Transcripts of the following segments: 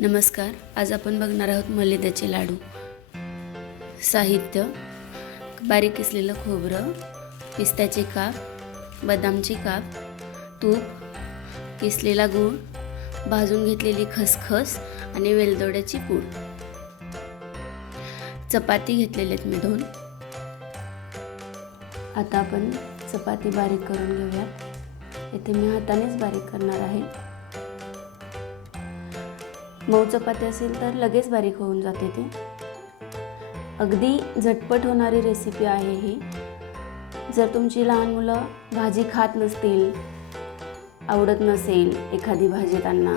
नमस्कार. आज आपण बघणार आहोत मलिद्याचे लाडू. साहित्य: बारीक किसलेलं खोबरं, पिस्त्याचे काप, बदामचे काप, तूप, किसलेला गूळ, भाजून घेतलेली खसखस आणि वेलदोड्याची पूड. चपाती घेतलेले आहेत मी 2. आता आपण चपाती बारीक करून घेऊया. इथे मी हातानेच बारीक करणार आहे. मऊ चपाती असेल तर लगेच बारीक होऊन जाते ती. अगदी झटपट होणारी रेसिपी आहे ही. जर तुमची लहान मुलं भाजी खात नसतील, आवडत नसेल एखादी भाजी त्यांना,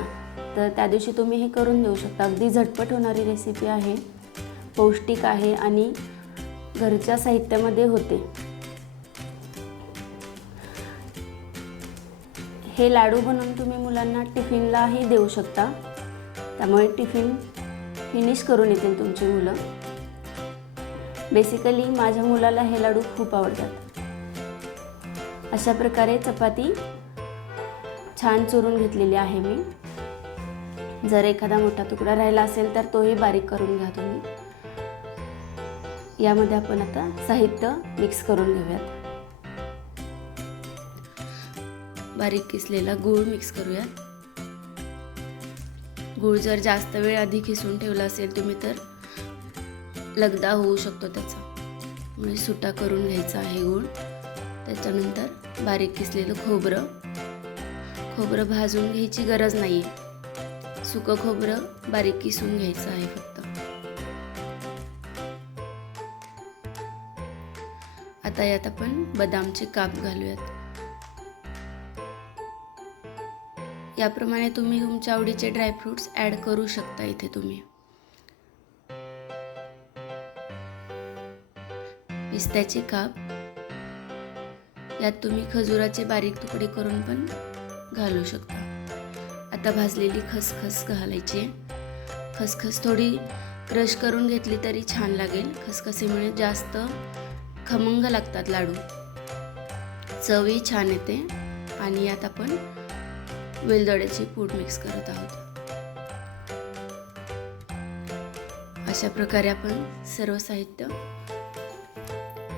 तर त्या दिवशी तुम्ही हे करून देऊ शकता. अगदी झटपट होणारी रेसिपी आहे, पौष्टिक आहे आणि घरच्या साहित्यामध्ये होते. हे लाडू बनवून तुम्ही मुलांना टिफिनलाही देऊ शकता. त्यामुळे टिफिन फिनिश करून येतील तुमची मुलं. बेसिकली माझ्या मुलाला हे लाडू खूप आवडतात. अशा प्रकारे चपाती छान चुरून घेतलेली आहे मी. जर एखादा मोठा तुकडा राहिला असेल तर तोही बारीक करून घ्या तुम्ही. यामध्ये आपण आता साहित्य मिक्स करून घेऊयात. बारीक किसलेला गूळ मिक्स करूयात. गूळ जर जास्त वेळ आधी किसून ठेवला असेल तुम्ही तर लगदा होऊ शकतो त्याचा, म्हणजे सुटा करून घ्यायचा आहे गूळ. त्याच्यानंतर बारीक किसलेलं खोबरं भाजून घ्यायची गरज नाही आहे. सुकं खोबरं बारीक किसून घ्यायचं आहे फक्त. आता यात आपण बदामचे काप घालूयात. याप्रमाणे तुम्ही तुमच्या आवडीचे ड्रायफ्रूट्स ॲड करू शकता इथे तुम्ही. पिस्त्याचे काप, यात तुम्ही खजुराचे बारीक तुकडे करून पण घालू शकता. आता भाजलेली खसखस घालायची. खसखस थोडी क्रश करून घेतली तरी छान लागेल. खसखसीमुळे जास्त खमंग लागतात लाडू, चवही छान येते. आणि यात आपण वेलदोड्याची पूड मिक्स करत आहोत. अशा प्रकारे आपण सर्व साहित्य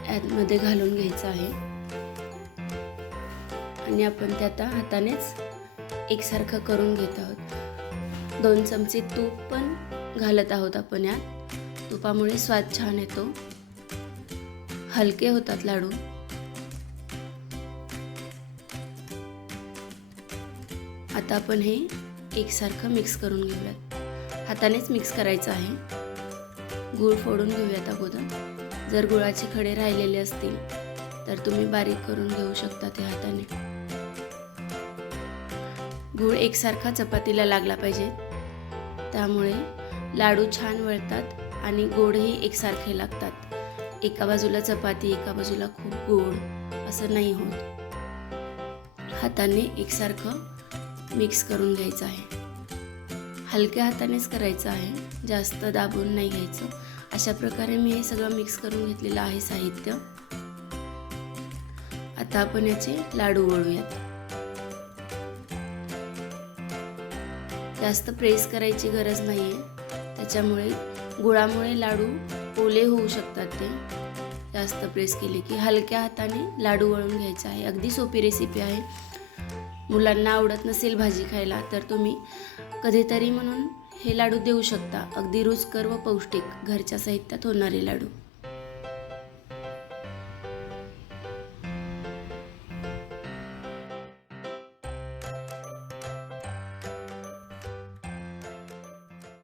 यामध्ये घालून घ्यायचं आहे आणि आपण ते आता हातानेच एकसारखं करून घेत आहोत. 2 चमचे तूप पण घालत आहोत आपण यात. तुपामुळे स्वाद छान येतो, हलके होतात लाडू. आता आपण हे एकसारखं मिक्स करून घेऊयात. हातानेच मिक्स करायचं आहे. गूळ फोडून घेऊयात अगोदर. जर गुळाचे खडे राहिलेले असतील तर तुम्ही बारीक करून घेऊ शकता ते हाताने. गूळ एकसारखा चपातीला लागला पाहिजे, त्यामुळे लाडू छान वळतात आणि गोडही एकसारखे लागतात. एका बाजूला चपाती, एका बाजूला खूप गोड असं नाही होत. हाताने एकसारखं मिक्स करून घ्यायचं आहे. हलक्या हातानेच करायचं आहे, जास्त दाबून नाही घ्यायचं. अशा प्रकारे मी हे सगळं मिक्स करून घेतलेलं आहे साहित्य. आता आपण याचे लाडू वळूयात. जास्त प्रेस करायची गरज नाहीये, त्याच्यामुळे गुळामुळे लाडू ओले होऊ शकतात. ते जास्त प्रेस केले की हलक्या हाताने लाडू वळून घ्यायचा आहे. अगदी सोपी रेसिपी आहे. मुलांना आवडत नसेल भाजी खायला तर तुम्ही कधीतरी म्हणून हे लाडू देऊ शकता. अगदी रुचकर व पौष्टिक घरच्या साहित्यात होणारे लाडू.